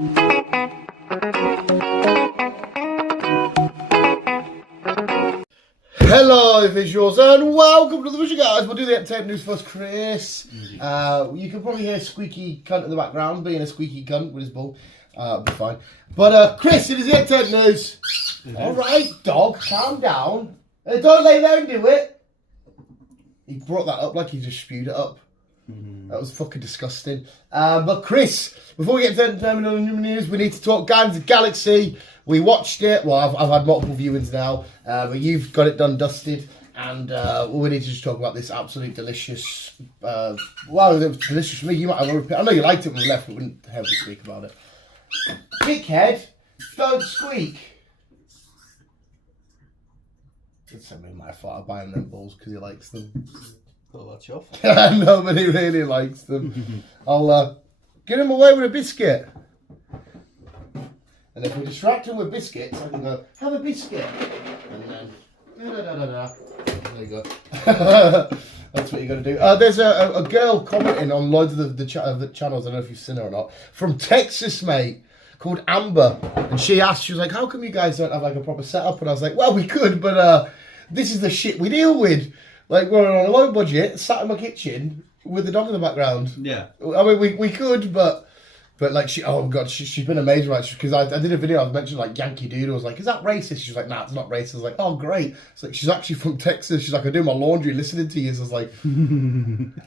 Hello visuals and welcome to the visual guys. We'll do the entertainment news first, Chris. You can probably hear squeaky cunt in the background, being a squeaky cunt with his ball. It'll be fine. But Chris, it is the entertainment news. Alright, dog, calm down. Don't lay there and do it. He brought that up like he just spewed it up. That was fucking disgusting. But Chris, before we get to entertainment news, we need to talk Guardians of the Galaxy. We watched it. Well, I've had multiple viewings now, but you've got it done, dusted, and we need to just talk about this absolute delicious. Well, it was delicious for me. You might have. I know you liked it when we left, but we wouldn't have to speak about it. Dickhead, don't squeak. Somebody might have thought of buying them balls because he likes them. Oh, that's your fault. Nobody really likes them. I'll get him away with a biscuit. And if we distract him with biscuits, I can go, have a biscuit. And then, there you go. That's what you're going to do. There's a girl commenting on loads of the channels, I don't know if you've seen her or not, from Texas, mate, called Amber. And she asked, she was like, how come you guys don't have like a proper setup? And I was like, well, we could, but this is the shit we deal with. Like, we're on a low budget, sat in my kitchen with the dog in the background. Yeah. I mean, we could, but like, oh god, she's been amazing, right? Because I did a video, I was mentioning like Yankee Doodle. I was like, is that racist? She was like, nah, it's not racist. I was like, oh great. It's like, she's actually from Texas. She's like, I do my laundry listening to you. So I was like,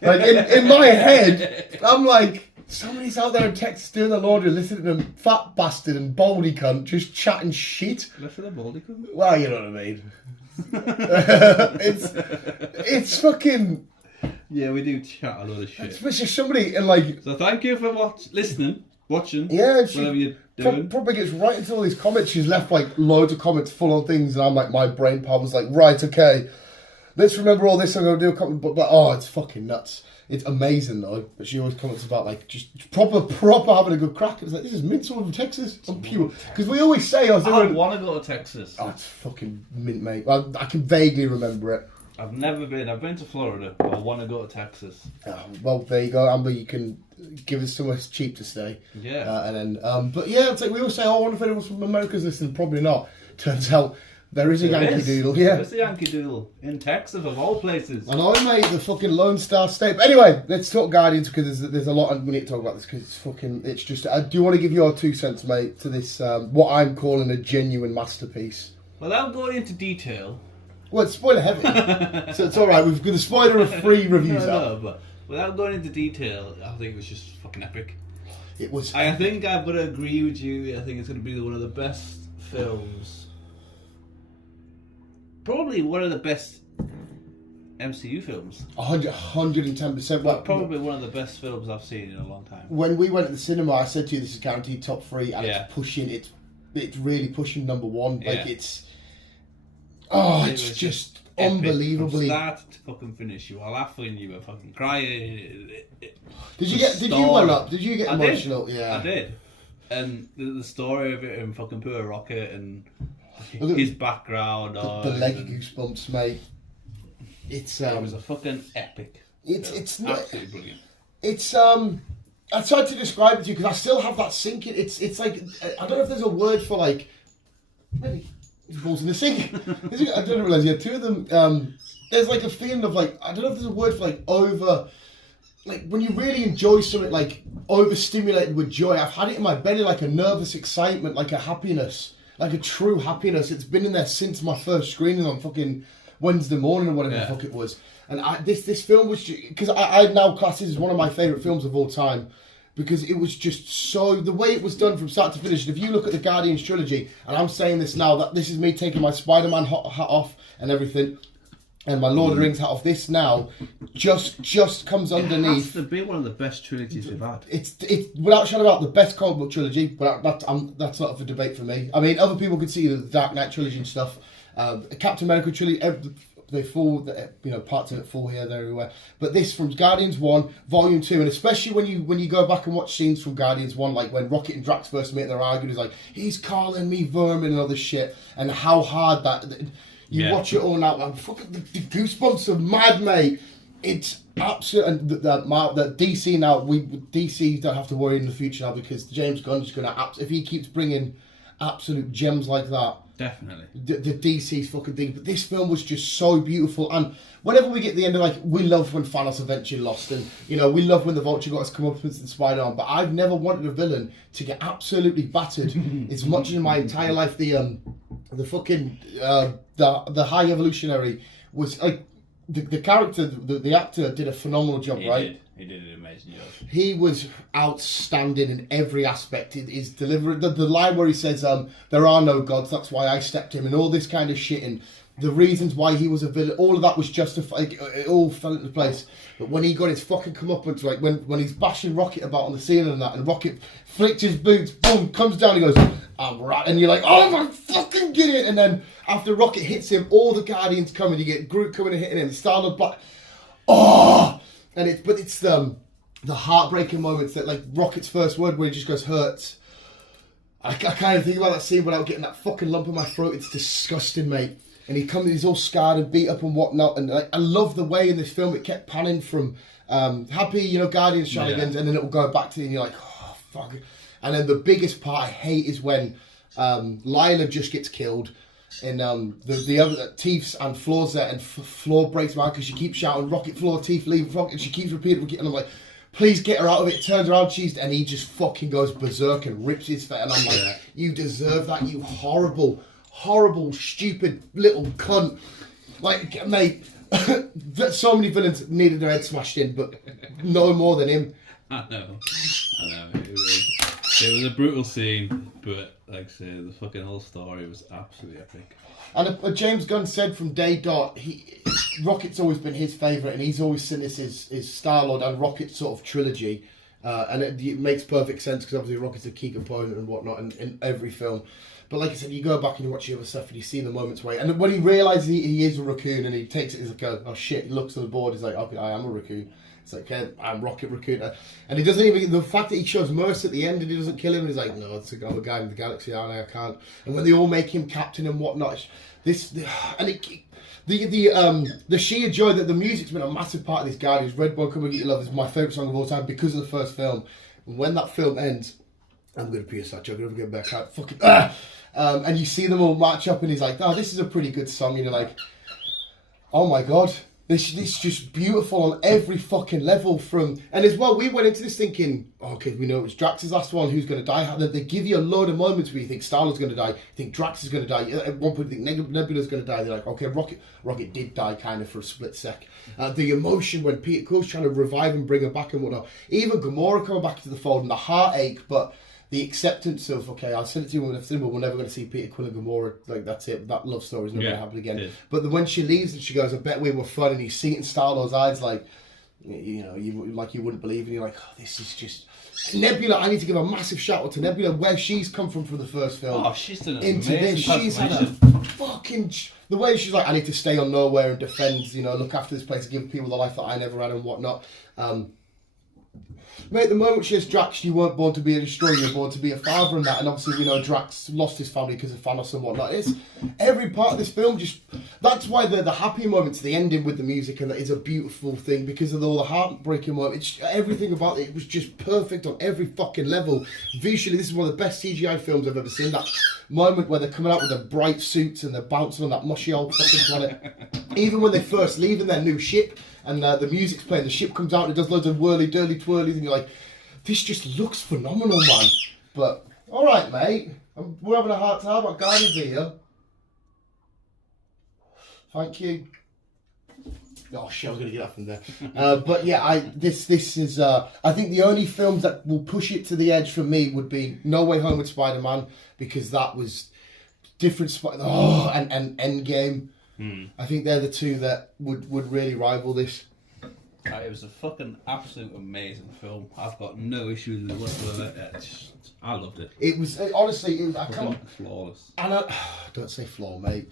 like in my head, I'm like, somebody's out there in Texas doing the laundry, listening to them, fat bastard and baldy cunt, just chatting shit. Listen to baldy cunt? Well, you know what I mean. It's fucking. Yeah, we do chat a lot of shit. Especially somebody in like. So thank you for watching. Yeah, whatever you're doing. Probably gets right into all these comments. She's left like loads of comments full of things, and I'm like, my brain part was like, right, okay, let's remember all this. I'm gonna do a comment, but oh, it's fucking nuts. It's amazing though. But she always comments about like just proper having a good crack. It's like, this is mint from Texas. I'm pure because we always say I want to go to Texas. Oh, it's fucking mint, mate. I can vaguely remember it. I've never been. I've been to Florida, but I want to go to Texas. Oh, well, there you go, Amber. You can give us somewhere cheap to stay. Yeah. And then, but yeah, it's like we always say, oh, I wonder if anyone's from America's listening. Probably not. Turns out there is a Yankee Doodle. Yeah. There's a Yankee Doodle in Texas, of all places. I know, mate. The fucking Lone Star State. But anyway, let's talk Guardians because there's a lot we need to talk about this because it's fucking. It's just. Do you want to give your 2 cents, mate, to this? What I'm calling a genuine masterpiece. Without going into detail. Well, it's spoiler heavy, so it's all right. We've got the spoiler-free reviews out. No, but without going into detail, I think it was just fucking epic. It was. I think I've got to agree with you. I think it's going to be one of the best films. Probably one of the best MCU films. 110%. Well, probably one of the best films I've seen in a long time. When we went to the cinema, I said to you, this is guaranteed top 3, and it's pushing. It's really pushing number 1. Like it's. Oh, it's just unbelievably. From start to fucking finish, you were laughing, you were fucking crying. Did you well up? Did you get emotional? Yeah, I did. And the story of it, and fucking put a rocket and his background, the leg goosebumps, mate. It was a fucking epic. It's absolutely brilliant. It's I tried to describe it to you because I still have that sinking. It's like I don't know if there's a word for like maybe. His balls in the sink. I didn't realise you had 2 of them. There's like a feeling of like, I don't know if there's a word for like over, like when you really enjoy something, like overstimulated with joy. I've had it in my belly like a nervous excitement, like a happiness, like a true happiness. It's been in there since my first screening on fucking Wednesday morning or whatever the fuck it was. And this film was, because I now class this as one of my favourite films of all time. Because it was just so, the way it was done from start to finish. And if you look at the Guardians trilogy, and I'm saying this now, that this is me taking my Spider-Man hat off and everything, and my Lord of the Rings hat off, this now just comes underneath. It has to be one of the best trilogies we've had. It's without shadow of a doubt the best comic book trilogy, but that's not up for debate for me. I mean, other people could see the Dark Knight trilogy and stuff. Captain America trilogy, they fall, parts of it fall here, there, everywhere. But this from Guardians 1, Volume 2, and especially when you go back and watch scenes from Guardians 1, like when Rocket and Drax first meet, they're arguing, he's like, he's calling me vermin and all this shit, and how hard that. You watch it all now, and fucking the goosebumps are mad, mate. it's absolute, and that DC now, DC don't have to worry in the future now because James Gunn's going to, if he keeps bringing absolute gems like that, definitely. The DC's fucking thing. But this film was just so beautiful. And whenever we get to the end of, like, we love when Thanos eventually lost. And, you know, we love when the Vulture got us come up with the Spider-Man. But I've never wanted a villain to get absolutely battered as much as in my entire life. The fucking, the High Evolutionary was, like, the character, the actor did a phenomenal job, right? He did an amazing job. He was outstanding in every aspect. His delivery, the line where he says, there are no gods, that's why I stepped in, and all this kind of shit, and the reasons why he was a villain, all of that was justified, it all fell into place. But when he got his fucking comeuppance, like, when he's bashing Rocket about on the ceiling and that, and Rocket flicks his boots, boom, comes down, he goes, I'm right, and you're like, oh my fucking get it, and then after Rocket hits him, all the Guardians come, and you get Groot coming and hitting him, Star-Lord Black, oh! And it's the heartbreaking moments that, like, Rocket's first word where he just goes, hurts. I kind of think about that scene without getting that fucking lump in my throat. It's disgusting, mate. And he's all scarred and beat up and whatnot. And I love the way in this film it kept panning from happy, you know, Guardian shenanigans, and then it'll go back to and you're like, oh, fuck. And then the biggest part I hate is when Lila just gets killed. And the other Teeth's and Floor's there, and Floor breaks my because she keeps shouting, Rocket, Floor, Teeth, leave Rocket, and she keeps repeating, and I'm like, please get her out of it. Turns around, and he just fucking goes berserk and rips his face, and I'm like, you deserve that, you horrible, stupid little cunt. Like, mate, so many villains needed their head smashed in, but no more than him. I know. It was a brutal scene, but like I say, the fucking whole story was absolutely epic. And James Gunn said from day dot, Rocket's always been his favourite, and he's always seen this as Star-Lord and Rocket sort of trilogy. And it makes perfect sense because obviously Rocket's a key component and whatnot in every film. But like I said, you go back and you watch the other stuff and you see the moments where... And when he realises he is a raccoon and he takes it, he's like, oh shit, he looks at the board, he's like, okay, I am a raccoon. It's like, okay, I'm Rocket Raccoon. And he doesn't even... The fact that he shows mercy at the end and he doesn't kill him, and he's like, no, it's a guy in the galaxy, I can't. And when they all make him captain and whatnot, the sheer joy that the music's been a massive part of this Guardians. Redbone Come and Get Your Love is my favourite song of all time because of the first film. And when that film ends, I'm going to pee a such, I'm going to get back out, fucking... and you see them all match up and he's like, oh, this is a pretty good song. And you're like, oh my God. This is just beautiful on every fucking level and as well, we went into this thinking, okay, we know it was Drax's last one, who's going to die? They give you a load of moments where you think Star-Lord's going to die, you think Drax is going to die, at one point you think Nebula's going to die, they're like, okay, Rocket did die kind of for a split sec. The emotion when Peter Quill's trying to revive and bring her back and whatnot, even Gamora coming back to the fold and the heartache, but the acceptance of, okay, I'll send it to you when I've seen, but we're never going to see Peter Quill and Gamora, like, that's it, that love story's never going to happen again. But when she leaves and she goes, I bet we were fun, and you see it in Star-Lord's eyes, like, you know, you wouldn't believe, and you're like, oh, this is just... Nebula, I need to give a massive shout out to Nebula, where she's come from the first film. Oh, she's done an into this. She's had a fucking... The way she's like, I need to stay on nowhere and defend, you know, look after this place, give people the life that I never had and whatnot. Mate, the moment she says, Drax, you weren't born to be a destroyer, you were born to be a father and that, and obviously we know Drax lost his family because of Thanos and whatnot. It's every part of this film just... That's why the happy moments, the ending with the music, and that is a beautiful thing because of all the heartbreaking moments. Everything about it was just perfect on every fucking level. Visually, this is one of the best CGI films I've ever seen. That moment where they're coming out with their bright suits and they're bouncing on that mushy old fucking planet. Even when they first leave in their new ship, and the music's playing, the ship comes out and it does loads of whirly-dirly twirlies, and you're like, this just looks phenomenal, man. But, alright, mate. We're having a hard time about Guardians here. Thank you. Oh shit, I was going to get that from there. But yeah, this is, I think the only films that will push it to the edge for me would be No Way Home with Spider-Man, because that was different, and Endgame. I think they're the two that would really rival this. It was a fucking absolute amazing film. I've got no issues with it whatsoever. I loved it. It was honestly, I can't flawless. And don't say flaw, mate.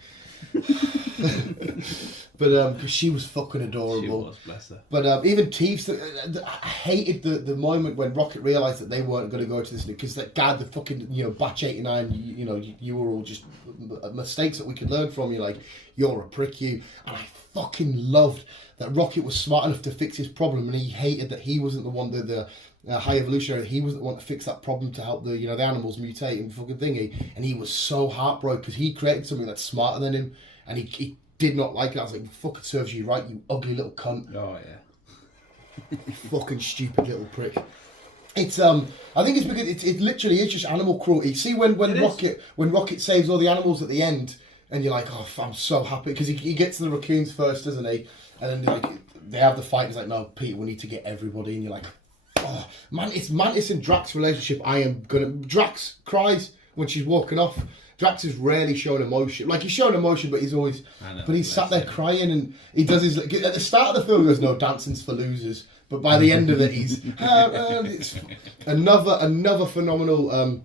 But because she was fucking adorable. She was, bless her. But even Teefs, I hated the moment when Rocket realised that they weren't going to go to this, because that guy, the fucking, you know, Batch 89, you were all just mistakes that we could learn from. You're like, you're a prick, you. And I fucking loved that Rocket was smart enough to fix his problem, and he hated that he wasn't the one, the high evolutionary, he wasn't the one to fix that problem to help the, you know, the animals mutate and fucking thingy. And he was so heartbroken because he created something that's smarter than him, and he did not like it. I was like, fucking serves you right, you ugly little cunt. Oh yeah. You fucking stupid little prick. It's I think it's because it literally is just animal cruelty. See when Rocket saves all the animals at the end, and you're like, oh, I'm so happy, because he gets to the raccoons first, doesn't he? And then they have the fight. He's like, no, Peter, we need to get everybody. And you're like, oh man, it's Mantis and Drax relationship. Drax cries when she's walking off. Drax is rarely showing emotion. Like, he's showing emotion, but he's always... But he's sat there crying, and he does his... At the start of the film, he goes, no, dancing's for losers. But by the end of it, he's... it's another phenomenal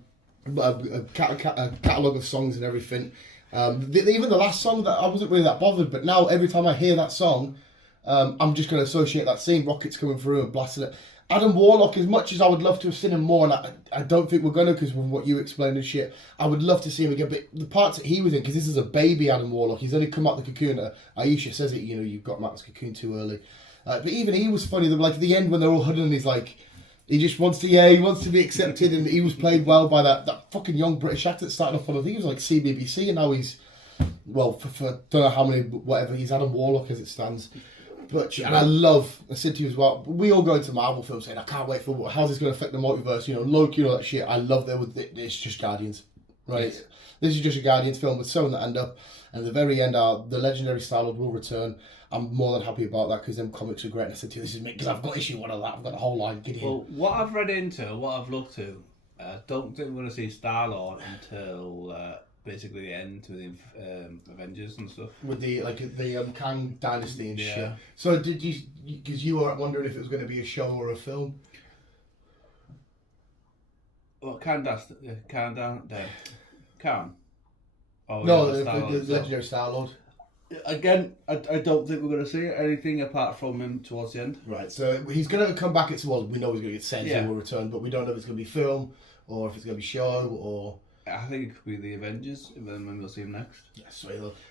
catalogue of songs and everything. Even the last song, that I wasn't really that bothered, but now every time I hear that song, I'm just going to associate that scene. Rocket's coming through and blasting it. Adam Warlock, as much as I would love to have seen him more, and I don't think we're going to, because of what you explained and shit, I would love to see him again. But the parts that he was in, because this is a baby Adam Warlock, he's only come out the cocoon. Aisha says it, you know, you've got him out of the cocoon too early. But even he was funny. Like, at the end when they're all huddling, he's like, he just wants to, he wants to be accepted, and he was played well by that fucking young British actor that started off on, I think he was like CBBC, and now he's, well, for don't know how many, whatever, he's Adam Warlock as it stands. But and I said to you as well, we all go into Marvel films saying, I can't wait for how's this going to affect the multiverse, you know, Loki, all that shit. I love that it's just Guardians, right? Yes. This is just a Guardians film with someone that end up, and at the very end, the legendary Star-Lord will return. I'm more than happy about that, because them comics are great. And I said to you, this is me, because I've got issue one of that. I've got the whole line. Well, what I've read into, what I've looked to, I don't think we're going to see Star-Lord until basically the end with the Avengers and stuff. With the Kang Dynasty and shit. So did you, because you were wondering if it was going to be a show or a film? Well, Kang. Oh, no, the legendary Star-Lord. Again, I don't think we're going to see anything apart from him towards the end. Right, so he's going to come back. We know he's going to get sent and will return, but we don't know if it's going to be film or if it's going to be show or... I think it could be the Avengers, and then maybe we'll see him next. Yes,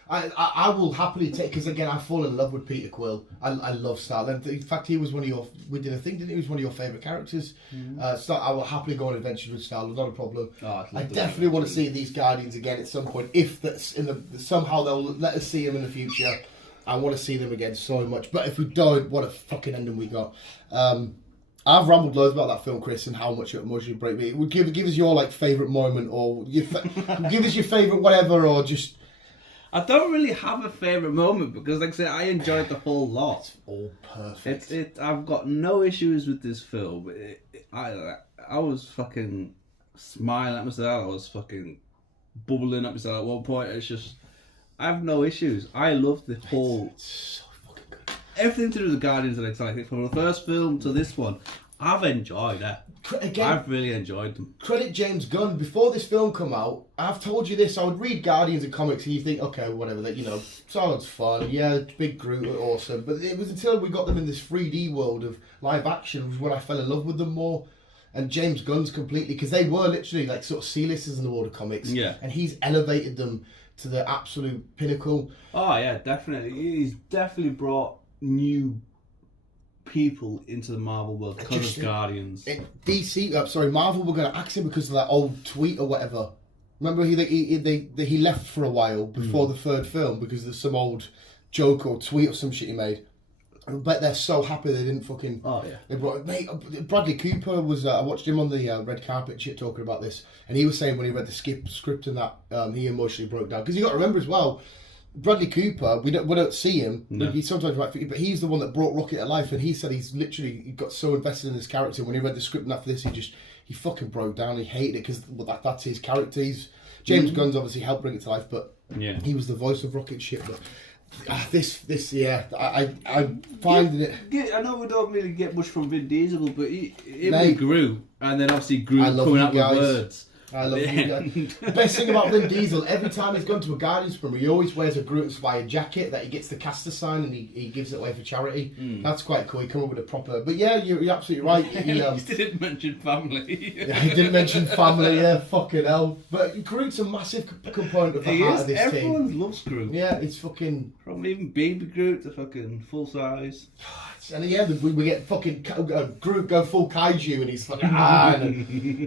I will happily take, because again, I fall in love with Peter Quill. I love Star-Lord. In fact, he was one of your, we did a thing, didn't he? He was one of your favourite characters. Mm-hmm. I will happily go on adventures with Star-Lord, not a problem. Oh, I definitely want to see these Guardians again at some point. If that's somehow they'll let us see them in the future, I want to see them again so much. But if we don't, what a fucking ending we got. I've rambled loads about that film, Chris, and how much it emotionally break me. Give us your favourite moment, or give us your favourite whatever, or just. I don't really have a favourite moment, because, like I said, I enjoyed the whole lot. It's all perfect. I've got no issues with this film. I was fucking smiling at myself. I was fucking bubbling at myself at one point. It's just, I have no issues. I love the whole. Everything to do with the Guardians of the Galaxy, from the first film to this one, I've enjoyed it. Again, I've really enjoyed them. Credit James Gunn. Before this film come out, I've told you this. I would read Guardians and comics, and you think, okay, whatever. That Star-Lord's fun. Yeah, big Groot, awesome. But it was until we got them in this 3D world of live action was when I fell in love with them more. And James Gunn's completely, because they were literally like sort of C-listers in the world of comics. Yeah. And he's elevated them to the absolute pinnacle. Oh yeah, definitely. He's definitely brought new people into the Marvel world because of Guardians. Marvel were going to axe him because of that old tweet or whatever. Remember he left for a while before the third film because there's some old joke or tweet or some shit he made. I bet they're so happy they didn't fucking... Oh, yeah. Bradley Cooper was... I watched him on the red carpet shit talking about this, and he was saying when he read the script and that, he emotionally broke down. Because you got to remember as well, Bradley Cooper, we don't see him. No. He sometimes might forget, but he's the one that brought Rocket to life, and he said he got so invested in his character. When he read the script and after this, he fucking broke down. He hated it because that's his character. James Gunn's obviously helped bring it to life, but he was the voice of Rocket shit. But I find it. I know we don't really get much from Vin Diesel, but it really grew, and then obviously grew coming out with words. I love you. The best thing about Vin Diesel, every time he's gone to a Guardians film, he always wears a Groot-inspired jacket that he gets the caster sign and he gives it away for charity. That's quite cool. He come up with a proper... But yeah, you're absolutely right. He didn't mention family. Yeah, he didn't mention family, yeah, fucking hell. But Groot's a massive component of the heart of this team. Everyone loves Groot. Yeah, it's fucking... From even baby Groot to fucking full size. And yeah, we get fucking Groot go full kaiju and he's fucking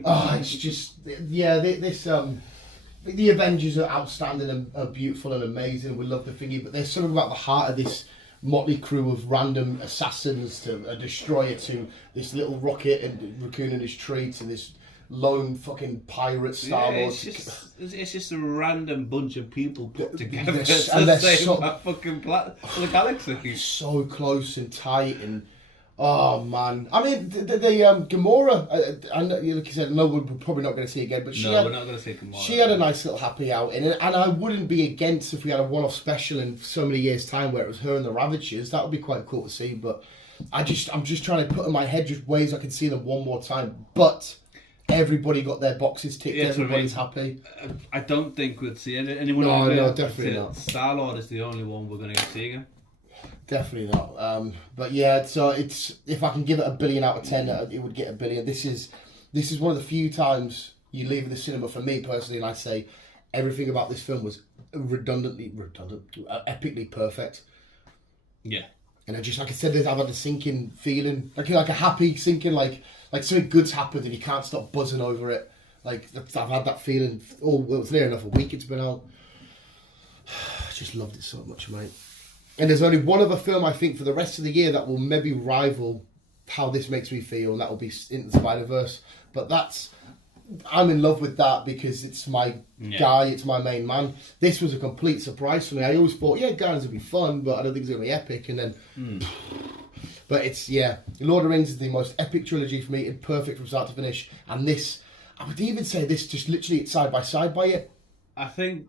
it's just the Avengers are outstanding and beautiful and amazing. We love the thingy, but there's something about the heart of this motley crew of random assassins to a destroyer to this little rocket and raccoon in his tree to this lone fucking pirate Star Wars. It's just a random bunch of people put together and to save that fucking the galaxy. So close and tight and oh man! I mean, the Gamora. I know, like you said, no, we're probably not going to see again. But we're not going to see Gamora. She had a nice little happy outing, and I wouldn't be against if we had a one-off special in so many years' time where it was her and the Ravagers. That would be quite cool to see. But I'm just trying to put in my head just ways I can see them one more time. But everybody got their boxes ticked. Yeah, everybody's happy. I don't think we'd see anyone. No, definitely not. Star-Lord is the only one we're going to get to see again. Definitely not. But yeah, so it's if I can give it 1 billion out of 10, it would get 1 billion. This is one of the few times you leave the cinema for me personally, and I say everything about this film was epically perfect. Yeah. And I just, like I said, I've had a sinking feeling, like a happy sinking, like something good's happened and you can't stop buzzing over it. Like I've had that feeling. It's near enough a week it's been out. I just loved it so much, mate. And there's only one other film, I think, for the rest of the year that will maybe rival how this makes me feel, and that will be Into the Spider-Verse. But I'm in love with that because it's my guy, it's my main man. This was a complete surprise for me. I always thought, Guardians would be fun, but I don't think it's going to be epic. And then, but it's, Lord of the Rings is the most epic trilogy for me, it's perfect from start to finish. And this, I would even say this just literally it's side by side by it. I think...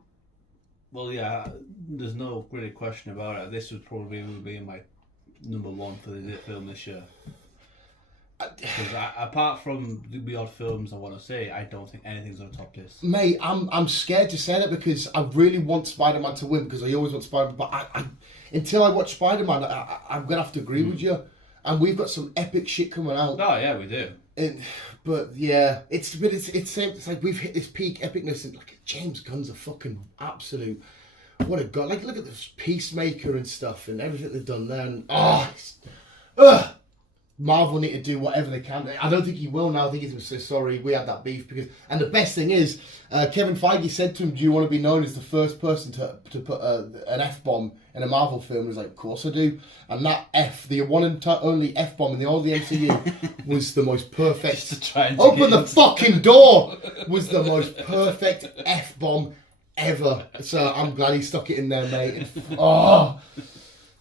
Well, yeah, there's no really question about it. This would probably be my number one for the film this year. Because apart from the odd films I want to see, I don't think anything's going to top this. Mate, I'm scared to say that because I really want Spider-Man to win because I always want Spider-Man. But until I watch Spider-Man, I'm going to have to agree with you. And we've got some epic shit coming out. Oh, yeah, we do. But yeah, it's like we've hit this peak epicness, and like James Gunn's a fucking absolute what a god. Like look at this Peacemaker and stuff and everything they've done there. And Marvel need to do whatever they can. I don't think he will now. I think he's going to say sorry. We had that beef and the best thing is Kevin Feige said to him, "Do you want to be known as the first person to put an F-bomb in a Marvel film?" He was like, "Of course I do." And that the one and only F-bomb in all the MCU was the most perfect. Open the fucking door was the most perfect F-bomb ever. So I'm glad he stuck it in there, mate.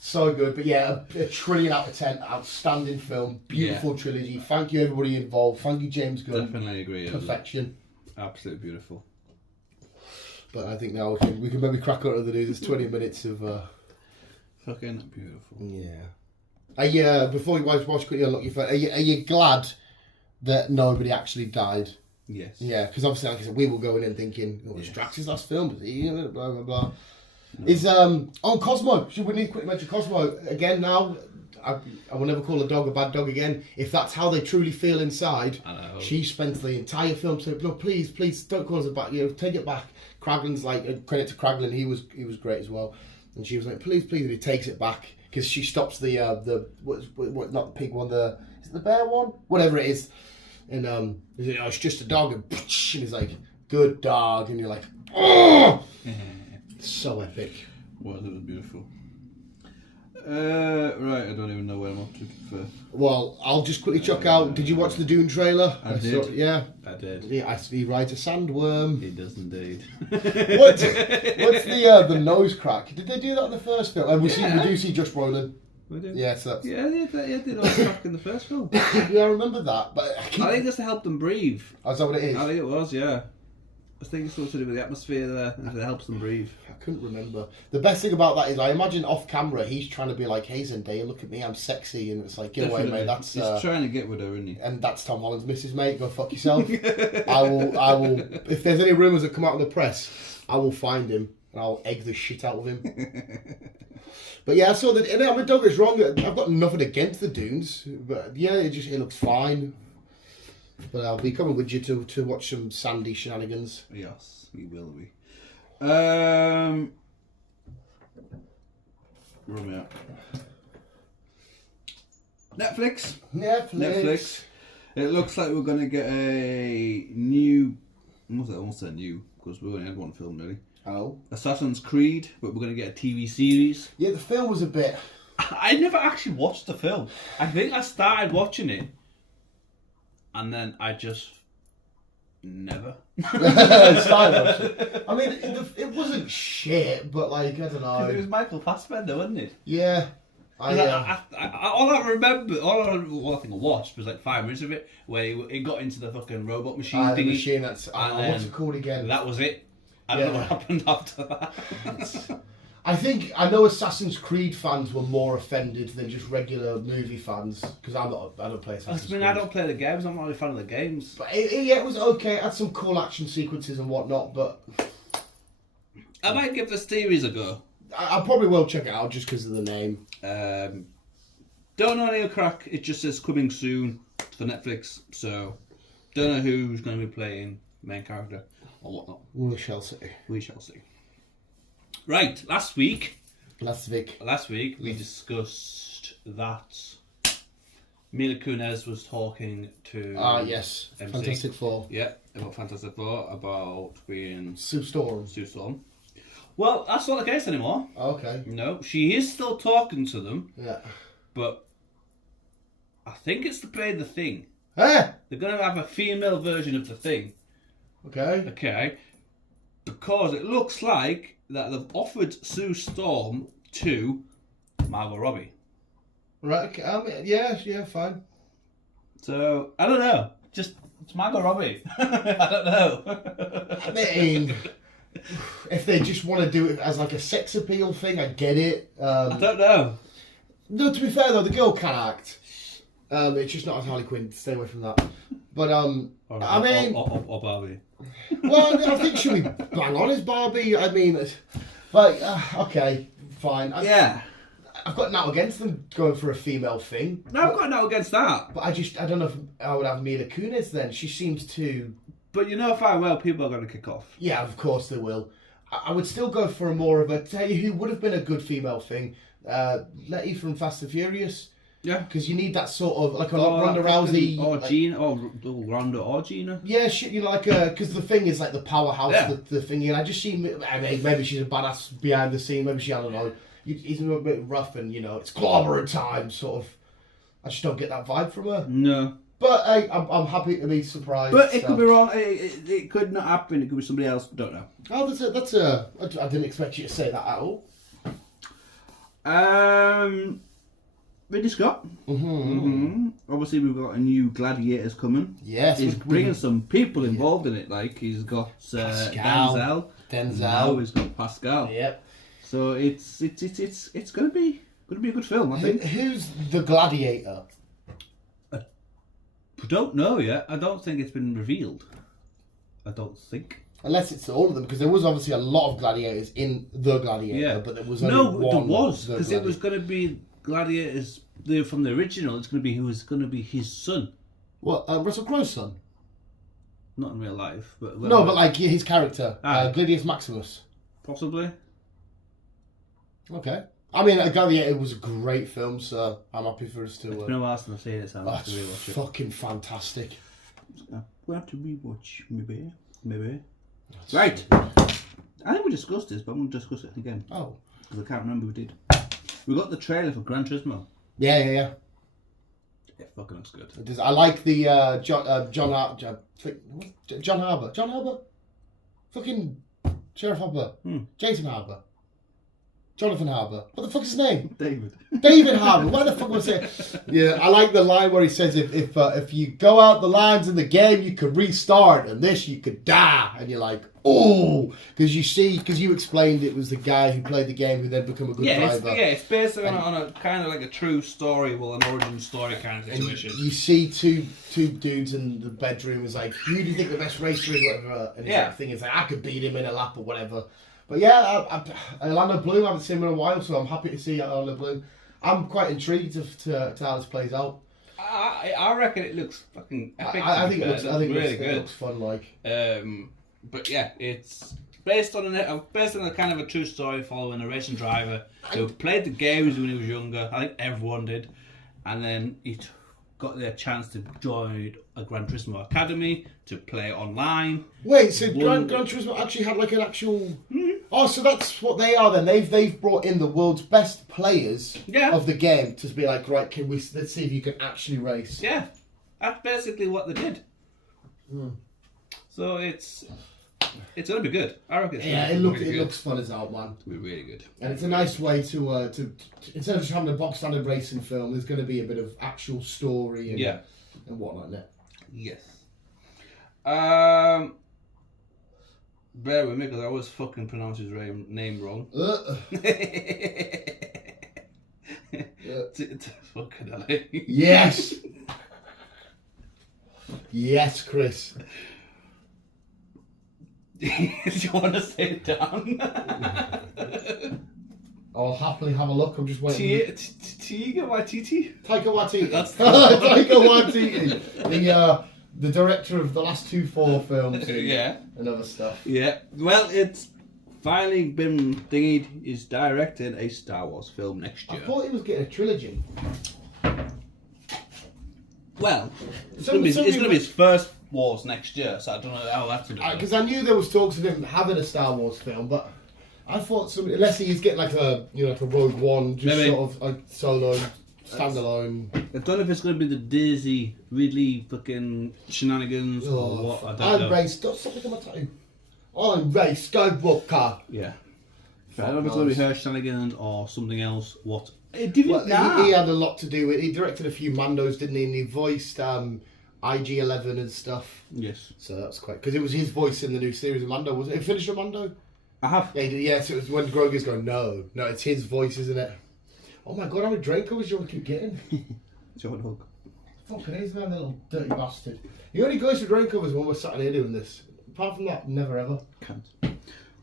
So good, but yeah, a trillion out of 10, outstanding film, beautiful trilogy. Thank you everybody involved. Thank you James Gunn. Definitely agree. Perfection. Absolutely beautiful. But I think now we can maybe crack on to the news. It's 20 minutes of fucking beautiful. Yeah. Before we watch quickly unlock your phone, are you glad that nobody actually died? Yes. Yeah, because obviously, like I said, we will go in and thinking, it's Drax's last film, blah blah blah. No. Is on Cosmo. Should we need to quickly mention Cosmo again now? I will never call a dog a bad dog again. If that's how they truly feel inside, she spent the entire film saying, "No, please, don't call us a bad. Take it back." Kraglin's like credit to Kraglin. He was great as well. And she was like, "Please," and he takes it back because she stops the what not the pig one, is it the bear one? Whatever it is. And he's like, "It's just a dog," and he's like, "Good dog," and you're like, "Oh." So epic. Well, it was beautiful. Right, I don't even know where I'm up to first. Well, I'll just quickly chuck out. Did you watch the Dune trailer? I did. Yeah. I did. Yeah, he rides a sandworm. He does indeed. What's the nose crack? Did they do that in the first film? And we do see Josh Brolin. We do. Yeah, so that's... Yeah, they did all the crack in the first film. Yeah, I remember that. But I think that's to help them breathe. Oh, is that what it is? I think it was, yeah. I think it's something to do with the atmosphere there, and it helps them breathe. I couldn't remember. The best thing about that is I imagine off camera he's trying to be like, hey Zendaya, look at me, I'm sexy, and it's like, get away, mate. That's he's trying to get with her, isn't he? And that's Tom Holland's missus, mate. Go fuck yourself. I will. If there's any rumours that come out in the press, I will find him and I'll egg the shit out of him. But yeah, so I mean, don't get us wrong. I've got nothing against the Dunes, but yeah, it looks fine. But I'll be coming with you to watch some sandy shenanigans. Yes, we will be. Where are we at? Netflix. It looks like we're going to get a new... Almost a new, because we only had one film, really. Oh. Assassin's Creed, but we're going to get a TV series. Yeah, the film was a bit... I never actually watched the film. I think I started watching it, and then I just... Never. I mean, it wasn't shit, but like, I don't know. It was Michael Fassbender, wasn't it? Yeah. All I remember, all I think I watched was like 5 minutes of it, where he got into the fucking robot machine thingy. The machine, what's it called again? That was it. I don't know what happened after that. I know Assassin's Creed fans were more offended than just regular movie fans, because I don't play Assassin's Creed. I don't play the games, I'm not really a fan of the games. But it was okay, it had some cool action sequences and whatnot, but... I might give the series a go. I probably will check it out just because of the name. Don't know any crack, it just says coming soon for Netflix, so don't know who's going to be playing main character or whatnot. We shall see. Right, last week we discussed that Mila Kunis was talking to yes, MC. Fantastic Four. Yeah, about Fantastic Four, about being Sue Storm. Well, that's not the case anymore. Okay. No, she is still talking to them. Yeah. But I think it's to play the Thing. Eh? They're going to have a female version of the Thing. Okay. Because it looks like that they've offered Sue Storm to Margot Robbie. Right, okay. Yeah, fine. So, I don't know. It's Margot Robbie. I don't know. I mean, if they just want to do it as like a sex appeal thing, I get it. I don't know. No, to be fair though, the girl can act. It's just not as Harley Quinn. Stay away from that. But Or Barbie. Well, I think she'll be bang on as Barbie. I mean, like, okay, fine. I've got nothing against them going for a female thing. No, I've got nothing against that. But I don't know if I would have Mila Kunis then. She seems too... But you know fine well people are going to kick off. Yeah, of course they will. I would still go for a more of a... Tell you who would have been a good female thing. Letty from Fast and Furious. Yeah. Because you need that sort of... Like a Ronda Rousey... Or Gina. Or Ronda or Gina. Yeah, shit, you know, like... Because the Thing is like the powerhouse, the thingy. And I just see... I mean, maybe she's a badass behind the scene. Maybe she, I don't know... He's a bit rough and, you know, it's clobbering time, sort of. I just don't get that vibe from her. No. But I'm happy to be surprised. But it could be wrong. It could not happen. It could be somebody else. Don't know. Oh, I didn't expect you to say that at all. Ridley Scott. Obviously, we've got a new Gladiators coming. Yes. He's bringing some people involved in it. Like, he's got Denzel. Now he's got Pascal. Yep. So it's gonna be a good film, I think. Who's the Gladiator? I don't know yet. I don't think it's been revealed. I don't think. Unless it's all of them, because there was obviously a lot of gladiators in the Gladiator, but there was only one. There was, because it was going to be gladiators from the original. It's going to be who was going to be his son. What, Russell Crowe's son? Not in real life, but no, but like his character, Gladius Maximus. Possibly. Okay. I mean, Gladiator was a great film, so I'm happy for us to... It's been a while since I've seen it, so I'm going to rewatch it. Fucking fantastic. We'll have to rewatch, maybe. Right. I think we discussed this, but I'm going to discuss it again. Oh. Because I can't remember we did. We got the trailer for Gran Turismo. Yeah. It fucking looks good. It does. I like the John Harbour. John Harbour? Fucking Sheriff Harbour. Jason Harbour. Jonathan Harbour. What the fuck's his name? David. David Harbour. Why the fuck was it? Yeah, I like the line where he says, if you go out the lines in the game, you could restart, and this you could die. And you're like, oh, because you explained it was the guy who played the game who then become a good driver. It's based on a kind of like a true story, an origin story kind of situation. You see two dudes in the bedroom. Is like, who do you think the best racer is, whatever. And the thing is like, I could beat him in a lap or whatever. But yeah, Orlando Bloom, I haven't seen him in a while, so I'm happy to see Orlando Bloom. I'm quite intrigued to how this plays out. I reckon it looks fucking epic. I think it looks fun, like. But yeah, it's based on a kind of a true story following a racing driver who played the games when he was younger. I think everyone did, and then he got the chance to join a Gran Turismo Academy to play online. Wait, so Gran Turismo actually had like an actual... Mm-hmm. Oh, so that's what they are then. They've brought in the world's best players of the game to be like, right, let's see if you can actually race. Yeah, that's basically what they did. Mm. So it's gonna be good. I reckon. It looks fun as hell, man. It'll be really good. And it's a nice way to instead of just having a box standard racing film, there's going to be a bit of actual story and whatnot in it. Yes. Bear with me because I always fucking pronounce his name wrong. Fucking hell. Yes. Yes, Chris. Do you want to say it down? I'll happily have a look. I'm just waiting. Taika Waititi? Taika Waititi. That's Taika Waititi. The director of the last 2 4 films. And other stuff. Yeah. Well, it's finally been thingied. He's directing a Star Wars film next year. I thought he was getting a trilogy. Well, it's going to be his first Wars next year, so I don't know how that's going to go. Because I knew there was talks of him having a Star Wars film, but I thought unless he's getting like a Rogue One, just Maybe. sort of like solo, standalone. I don't know if it's going to be the Daisy Ridley fucking shenanigans or what. I don't know. Stop looking at my tattoo. I'm Ray Skywalker. Yeah. I don't know if it's going to be her shenanigans or something else. What? He had a lot to do with. He directed a few Mandos, didn't he? And he voiced IG-11 and stuff. Yes. So that's quite... Because it was his voice in the new series of Mando, wasn't it? He finished with Mando? I have. Yeah, he did, yeah, so it was when Grogu's going, no, it's his voice, isn't it? Oh my god, how many Dracos do you want to keep getting? John Hook. Fucking is, man, little dirty bastard. He only goes for drain covers when we're sat here doing this. Apart from that, never ever. Can't.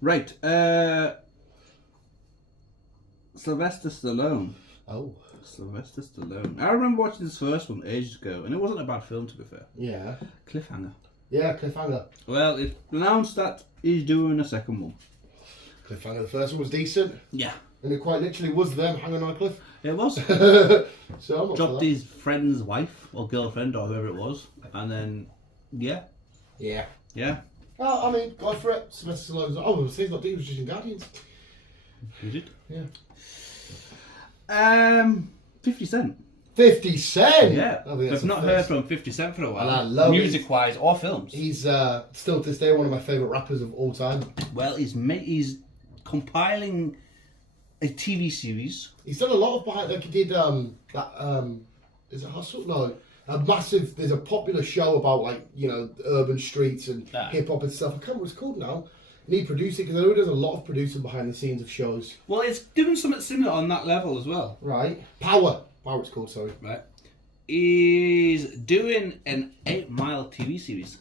Right, Sylvester Stallone. Oh. Sylvester Stallone. I remember watching this first one ages ago, and it wasn't a bad film, to be fair. Yeah. Cliffhanger. Yeah, Cliffhanger. Well, it's announced that he's doing a second one. Cliffhanger, the first one was decent. Yeah. And it quite literally was them hanging on a cliff. It was. So I'm not Dropped his friend's wife, or girlfriend, or whoever it was, and then, yeah. Yeah. Yeah. Well, I mean, go for it. Sylvester Stallone's... Oh, he's not deep, he was just in Guardians. You did? Yeah. 50 Cent. 50 Cent? Yeah. I've not heard from 50 Cent for a while. And I love music-wise or films. He's still to this day one of my favourite rappers of all time. Well, he's compiling a TV series. He's done a lot of behind... Like he did is it Hustle? No. There's a popular show about like, urban streets and hip-hop and stuff. I can't remember what it's called now. And he produced it because I know he does a lot of producing behind the scenes of shows. Well, it's doing something similar on that level as well. Right. Power it's called, sorry. Right. He's doing an 8 Mile TV series.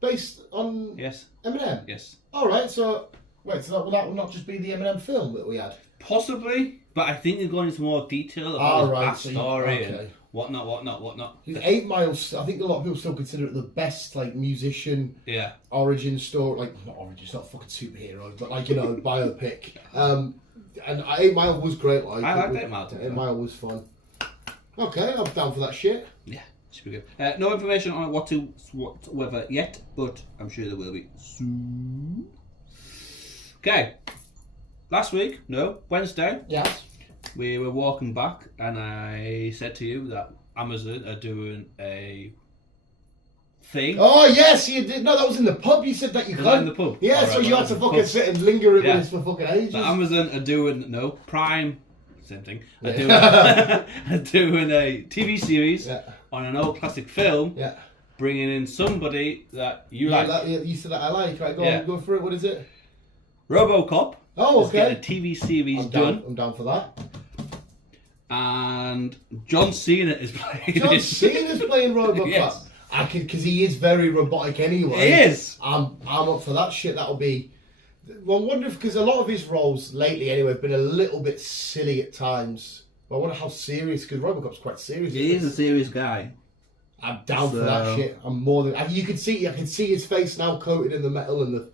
Based on Yes. Eminem? Yes. Alright, so that will not just be the Eminem film that we had? Possibly, but I think they're going into more detail about his backstory and whatnot. He's 8 Miles. I think a lot of people still consider it the best musician origin story. Like, not origin, it's not a fucking superhero, but biopic. And 8 Mile was great. I liked 8 Mile. 8 Mile was fun. Okay, I'm down for that shit. Yeah, should be good. No information on whatsoever yet, but I'm sure there will be soon. Okay. Wednesday. Yes. We were walking back, and I said to you that Amazon are doing a thing. Oh yes, you did. No, that was in the pub. You said that you Was could. that in the pub? Yeah, All so right, you well, had to that's in the fucking pub. sit and linger it Yeah. with us for fucking ages. So Amazon are doing Prime, same thing. Are doing, Yeah. are doing a TV series Yeah. on an old classic film, Yeah. bringing in somebody that you Yeah, like. that, you said that I like. Right, go Yeah. on, go for it. What is it? RoboCop. Oh, is getting a okay. TV series I'm done, down. I'm down for that. and John Cena is playing. John it. Cena's playing RoboCop. Yes. I can, because he is very robotic anyway. He is. I'm up for that shit. That'll be. Well, I wonder if, because a lot of his roles lately anyway have been a little bit silly at times. But I wonder how serious, because RoboCop's quite serious. He is a serious guy. I'm down for that shit. I'm more than. You can see. I can see his face now coated in the metal and the.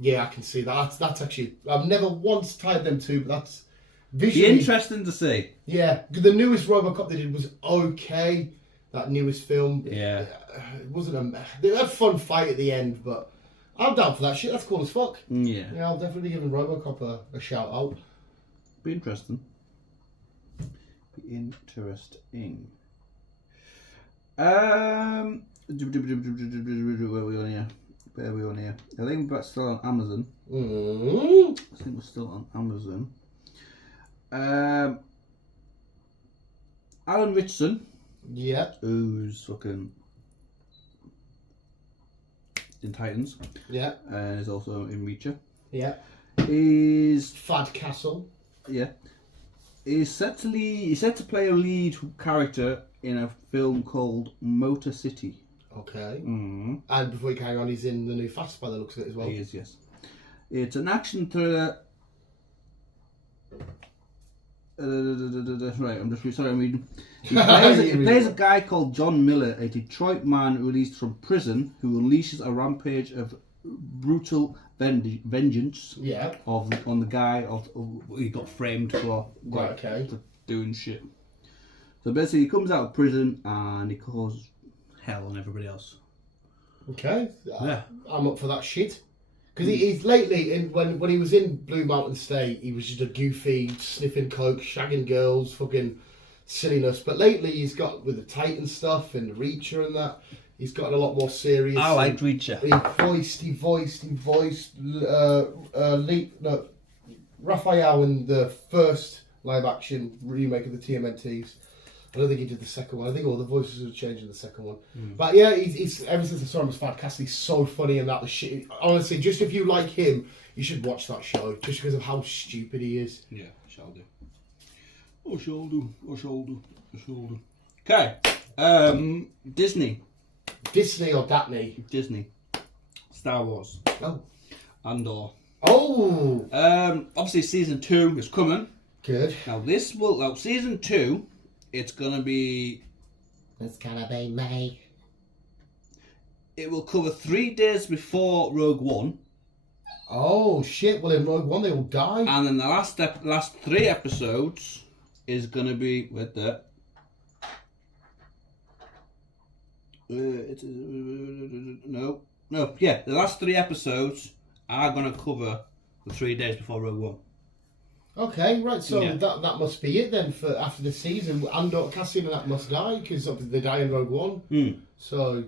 Yeah, I can see that. That's actually. I've never once tied them two, but that's Be visually. interesting to see. Yeah, the newest RoboCop they did was okay. That newest film. Yeah. It wasn't a. They had a fun fight at the end, but I'm down for that shit. That's cool as fuck. Yeah. Yeah, I'll definitely give RoboCop a shout out. Be interesting. Be interesting. Where are we on here? Where are we on here? I think we're still on Amazon. Mm. I think we're still on Amazon. Alan Richardson, Yeah, who's fucking in Titans, yeah, and is also in Reacher. yeah. Is Fad Castle. yeah. He's set to play a lead character in a film called Motor City. Okay. Mm. And before you carry on, he's in the new Fast by the looks of it as well. He is, yes. It's an action thriller. Right, I'm just sorry, I'm reading. He plays a guy called John Miller, a Detroit man released from prison who unleashes a rampage of brutal vengeance Yeah. on the guy he got framed for Right, okay. for doing shit. So basically, he comes out of prison and he causes hell on everybody else. Okay. Yeah. I'm up for that shit. Because he's lately, when he was in Blue Mountain State, he was just a goofy, sniffing coke, shagging girls, fucking silliness. But lately he's got, with the Titan stuff and the Reacher and that, he's gotten a lot more serious. I liked Reacher. He voiced Raphael in the first live action remake of the TMNTs. I don't think he did the second one. I think all the voices have changed in the second one. But yeah, he's ever since I saw him as Fad Castle, he's so funny and that the shit. Honestly, just if you like him, you should watch that show just because of how stupid he is. Yeah, shall do. I shall do. Okay. Disney. Disney or Datney? Disney. Star Wars. Oh. Andor. Oh. Obviously season 2 is coming. Good. Now season 2, it's gonna be me. it will cover 3 days before Rogue One. Oh shit! Well, in Rogue One they all die. And then the last 3 episodes is gonna be with the the last 3 episodes are gonna cover the 3 days before Rogue One. Okay, right. So Yeah. that must be it then for after the season. Andor, Cassian, and that must die because they die in Rogue One. So.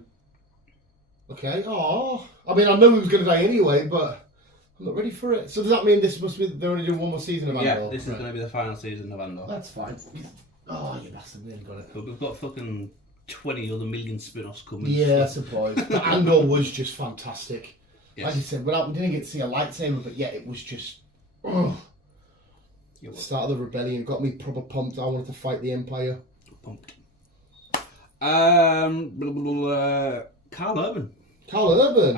Okay. Oh, I mean, I know he was going to die anyway, but I'm not ready for it. So does that mean this must be they're only doing one more season of Andor? Yeah, this is going to be the final season of Andor. That's fine. Oh, you bastard! We ain't got it. But we've got fucking 20 other million spin-offs coming. Yeah, I suppose. But Andor was just fantastic. Yes. Like you said, we didn't get to see a lightsaber, but yeah, it was just. Oh. Start of the rebellion got me proper pumped. I wanted to fight the Empire. Pumped. Carl Urban. Carl Urban.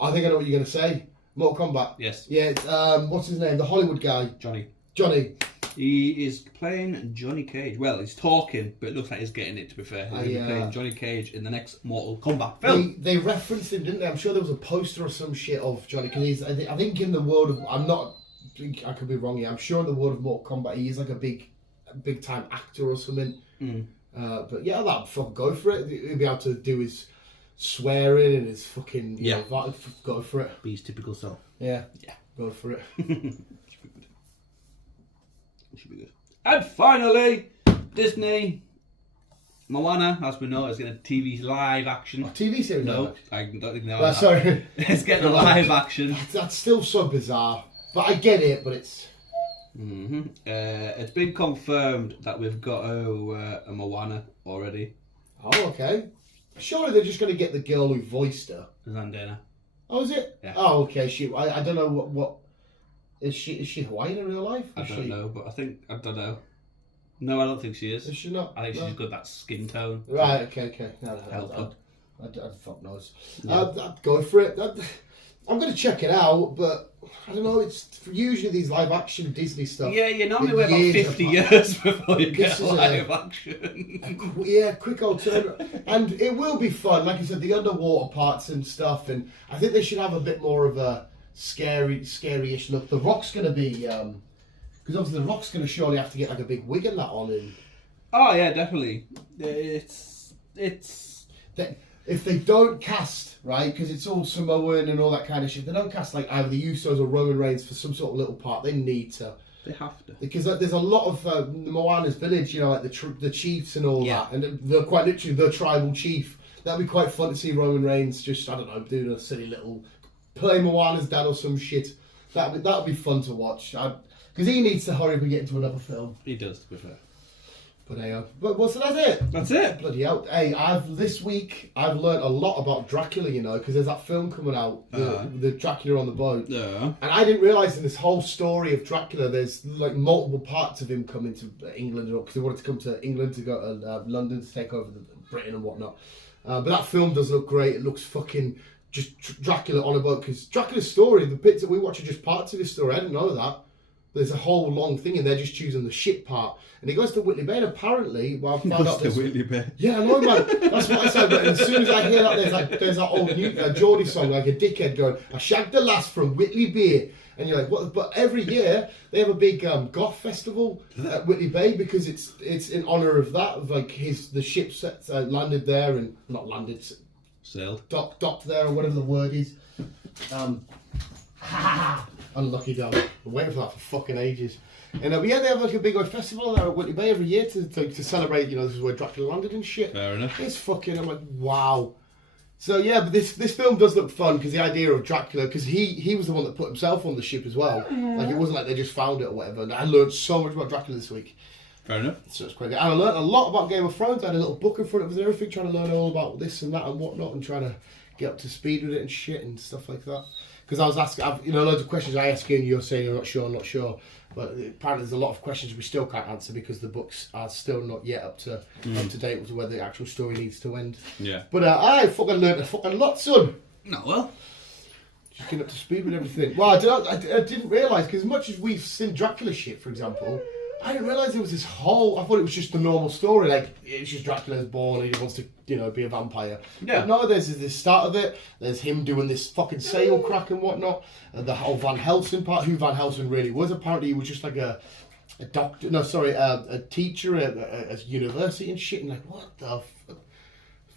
I think I know what you're going to say. Mortal Kombat. Yes. Yeah. What's his name? The Hollywood guy. Johnny. He is playing Johnny Cage. Well, he's talking, but it looks like he's getting it, to be fair. He's going to be playing Johnny Cage in the next Mortal Kombat film. They referenced him, didn't they? I'm sure there was a poster or some shit of Johnny, because he's, I think in the world of, I could be wrong here, I'm sure in the world of Mortal Kombat he like a big time actor or something. But yeah, that'd fucking go for it. He'd be able to do his swearing and his fucking, you know, go for it. Be his typical self. Yeah. Go for it. Should be good. And finally, Disney Moana, as we know, is getting a TV live action. A TV series? No, I don't ignore that. that. Sorry. It's getting a live action. That's still so bizarre. But I get it, but it's... It's been confirmed that we've got a Moana already. Oh, okay. Surely they're just going to get the girl who voiced her. Zandana. Oh, is it? Yeah. Oh, okay. I don't know what... Is she Hawaiian in real life? I don't know, but I don't know. No, I don't think she is. Is she not? I think she's got that skin tone. Right, okay. No, Help her. I fuck knows. Yeah. I'd go for it. I'm going to check it out, but I don't know. It's usually these live action Disney stuff. Yeah, you normally wait about 50 years before you get live action. Yeah, quick old turn. And it will be fun. Like I said, the underwater parts and stuff. And I think they should have a bit more of a scary-ish look. The Rock's going to be... Because obviously the Rock's going to surely have to get like a big wig and that on. And oh, yeah, definitely. It's... If they don't cast, right, because it's all Samoan and all that kind of shit, they don't cast like either the Usos or Roman Reigns for some sort of little part, they need to. They have to. Because there's a lot of Moana's village, you know, like the chiefs and all that, and they're quite literally the tribal chief. That'd be quite fun to see Roman Reigns just, I don't know, doing a silly little, play Moana's dad or some shit. That'd be fun to watch. Because he needs to hurry up and get into another film. He does, to be fair. But so that's it. That's it. Bloody hell. Hey, this week I've learnt a lot about Dracula, you know, because there's that film coming out, the Dracula on the boat. Yeah. And I didn't realise in this whole story of Dracula, there's like multiple parts of him coming to England, because he wanted to come to England to go to London to take over Britain and whatnot. But that film does look great. It looks fucking just Dracula on a boat, because Dracula's story, the bits that we watch are just parts of his story. I didn't know that. There's a whole long thing, and they're just choosing the shit part. And he goes to Whitley Bay, and apparently, well, I found out this. Whitley Bay. Yeah, I know, man. That's what I said. But as soon as I hear that, there's that old Geordie song, like a dickhead going, "I shagged the lass from Whitley Bay," and you're like, what? But every year they have a big goth festival at Whitley Bay, because it's in honour of that, of like the ship landed there and not landed, sailed, docked there, or whatever the word is. Unlucky dog. I'm waiting for that for fucking ages. And yeah, they have like a big old festival there at Whitley Bay every year to celebrate, you know, this is where Dracula landed and shit. Fair enough. It's fucking, I'm like, wow. So yeah, but this film does look fun, because the idea of Dracula, because he was the one that put himself on the ship as well. Like, it wasn't like they just found it or whatever. And I learned so much about Dracula this week. Fair enough. So it's quite good. And I learned a lot about Game of Thrones. I had a little book in front of us and everything, trying to learn all about this and that and whatnot, and trying to get up to speed with it and shit and stuff like that. Because I was asking, loads of questions I ask you, and you're saying you're not sure. But apparently there's a lot of questions we still can't answer, because the books are still not yet up to date with where the actual story needs to end. Yeah. But I fucking learned a fucking lot, son. No, well. Just getting up to speed with everything. Well, I didn't realise, because as much as we've seen Dracula shit, for example, I didn't realise there was this whole... I thought it was just the normal story, like, it's just Dracula's born and he wants to, you know, be a vampire. Yeah. But no, there's this start of it, there's him doing this fucking sail crack and whatnot, and the whole Van Helsing part, who Van Helsing really was. Apparently he was just like a doctor, a teacher at a university and shit, and like, what the fuck?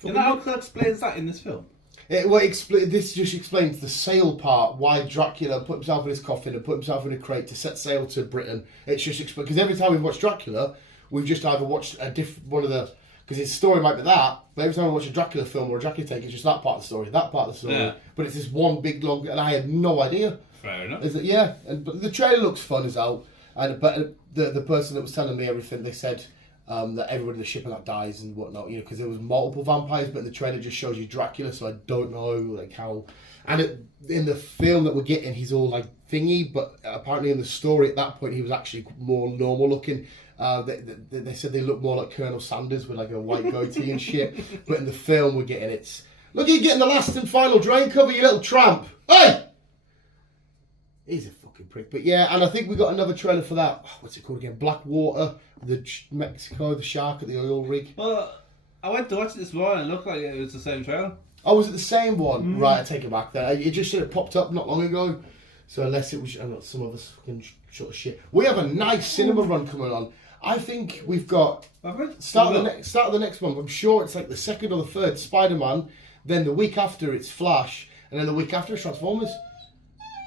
And that also explains that in this film. This just explains the sail part, why Dracula put himself in his coffin and put himself in a crate to set sail to Britain. It's just because every time we've watched Dracula, we've just either watched a different one of the, because his story might be that, but every time we watch a Dracula film or a Dracula take, it's just that part of the story, that part of the story. Yeah. But it's this one big long, and I had no idea. Fair enough. Yeah, but the trailer looks fun as hell. But the person that was telling me everything, they said that everybody in the ship and that dies and whatnot, you know, because there was multiple vampires, but the trailer just shows you Dracula, so I don't know like how. And in the film that we're getting, he's all like thingy, but apparently in the story at that point he was actually more normal looking. They said they look more like Colonel Sanders with like a white goatee and shit. But in the film we're getting look, you're getting the last and final drain cover, you little tramp. Hey! He's a fucking prick. But yeah, and I think we got another trailer for that. What's it called again? Blackwater, Mexico, the shark at the oil rig. Well, I went to watch it this morning and it looked like it was the same trailer. Oh, was it the same one? Right, I take it back there. It just said it popped up not long ago. So unless it was some other fucking sort of shit. We have a nice cinema run coming on. I think we've got start of the next one. I'm sure it's like the second or the third Spider-Man. Then the week after it's Flash, and then the week after it's Transformers.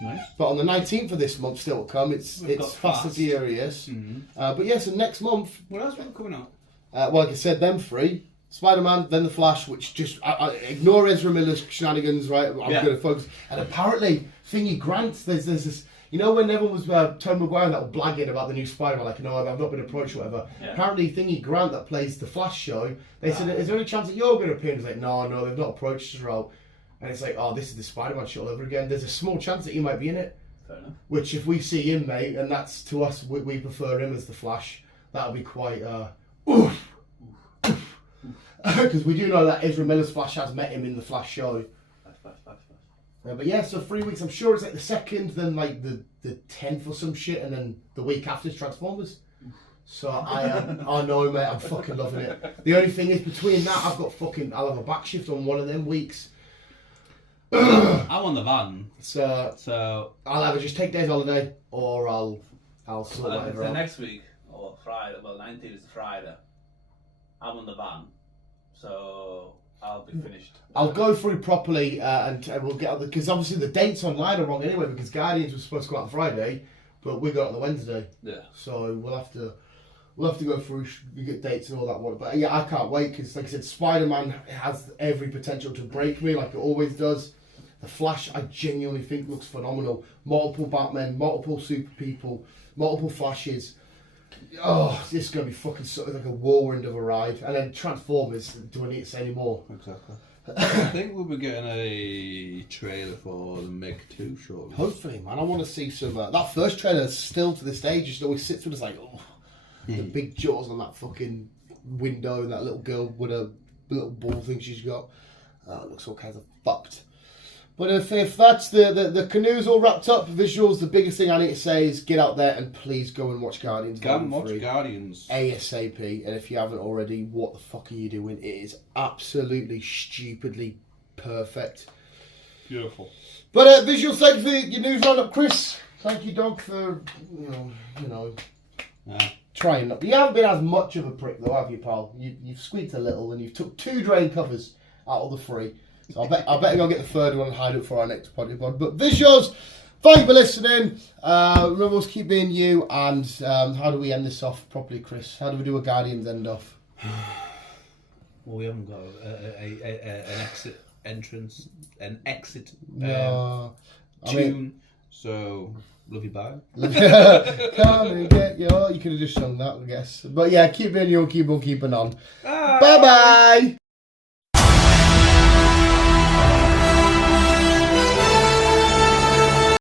Nice. But on the 19th of this month still will come. It's Fast and Furious. But yes, and next month. What else is coming out? Well, like I said, them three. Spider-Man, then the Flash, which just ignore Ezra Miller's shenanigans, right? I'm going to focus. And apparently, Thingy Grant, there's this. You know when everyone was Tom Maguire that was blagging about the new Spider-Man, like, no, I've not been approached or whatever. Yeah. Apparently, Thingy Grant that plays the Flash show, they said, is there any chance that you're going to appear? And he's like, no, they've not approached us, Ro. And it's like, oh, this is the Spider-Man show all over again. There's a small chance that he might be in it. Fair enough. Which, if we see him, mate, and that's to us, we prefer him as the Flash. That'll be quite because we do know that Ezra Miller's Flash has met him in the Flash show. But yeah, so 3 weeks. I'm sure it's like the 2nd, then like the 10th or some shit, and then the week after is Transformers. So I know, mate. I'm fucking loving it. The only thing is, between that, I'll have a back shift on one of them weeks. I'm on the van, so I'll either just take days holiday or I'll sort whatever out. Next week or Friday. Well, 19th is Friday. I'm on the van, so I'll be finished. I'll go through properly and we'll get other, because obviously the dates online are wrong anyway, because Guardians was supposed to go out on Friday, but we got on the Wednesday. Yeah. So we'll have to go through, you get dates and all that one. But yeah, I can't wait, because like I said, Spider-Man has every potential to break me, like it always does. The Flash, I genuinely think looks phenomenal. Multiple Batmen, multiple super people, multiple Flashes. Oh, this is going to be fucking sort of like a whirlwind of a ride. And then Transformers, do I need to say any more? Exactly. I think we'll be getting a trailer for the Meg 2 shortly. Hopefully, man. I want to see some... that first trailer still to this day just always sits with us like, oh, the big jaws on that fucking window and that little girl with a little ball thing she's got. It looks all kinds of fucked. But if that's the canoes all wrapped up, visuals, the biggest thing I need to say is get out there and please go and watch Guardians. Go and watch Guardians. ASAP. And if you haven't already, what the fuck are you doing? It is absolutely stupidly perfect. Beautiful. But visual, thank you for your news roundup, Chris. Thank you, dog, for trying not. You haven't been as much of a prick though, have you, pal? You've squeaked a little and you've took 2 drain covers out of the 3. So I bet you're going to get the 3rd one and hide it for our next podcast. But visuals, thank you for listening. Remember, us keep being you. And how do we end this off properly, Chris? How do we do a Guardians end off? Well, we haven't got an exit tune. So, love you, bye. Come and get your... You could have just sung that, I guess. But yeah, keep being you and keep on keeping on. Bye-bye.